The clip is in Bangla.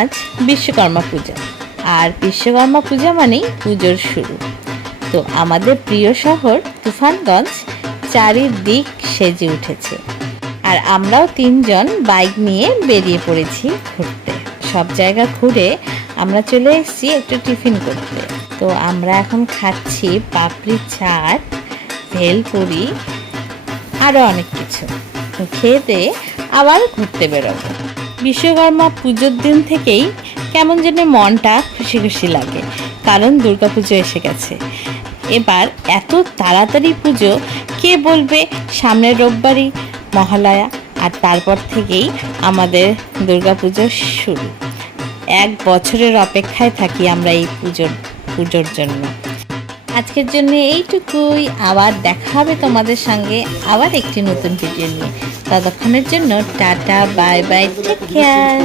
আজ বিশ্বকর্মা পূজা, আর বিশ্বকর্মা পূজা মানেই পুজোর শুরু। তো আমাদের প্রিয় শহর তুফানগঞ্জ চারিদিক সেজে উঠেছে, আর আমরাও তিনজন বাইক নিয়ে বেরিয়ে পড়েছি ঘুরতে। সব জায়গা ঘুরে আমরা চলে এসেছি একটু টিফিন করতে। তো আমরা এখন খাচ্ছি পাপড়ি চাট, ভেলপুরি, আরও অনেক কিছু। খেয়ে দিয়ে আবার ঘুরতে বেরোবো। বিশ্বকর্মা পুজোর দিন থেকেই কেমন যেন মনটা খুশি খুশি লাগে, কারণ দুর্গাপুজো এসে গেছে। এবার এত তাড়াতাড়ি পুজো, কে বলবে সামনের রোববারই মহালয়া, আর তারপর থেকেই আমাদের দুর্গাপুজো শুরু। এক বছরের অপেক্ষায় থাকি আমরা এই পুজোর জন্য। আজকের জন্য এইটুকুই। আবার দেখা হবে তোমাদের সঙ্গে আবার একটি নতুন ভিডিও নিয়ে। ততক্ষণের জন্য tata, bye bye, take care.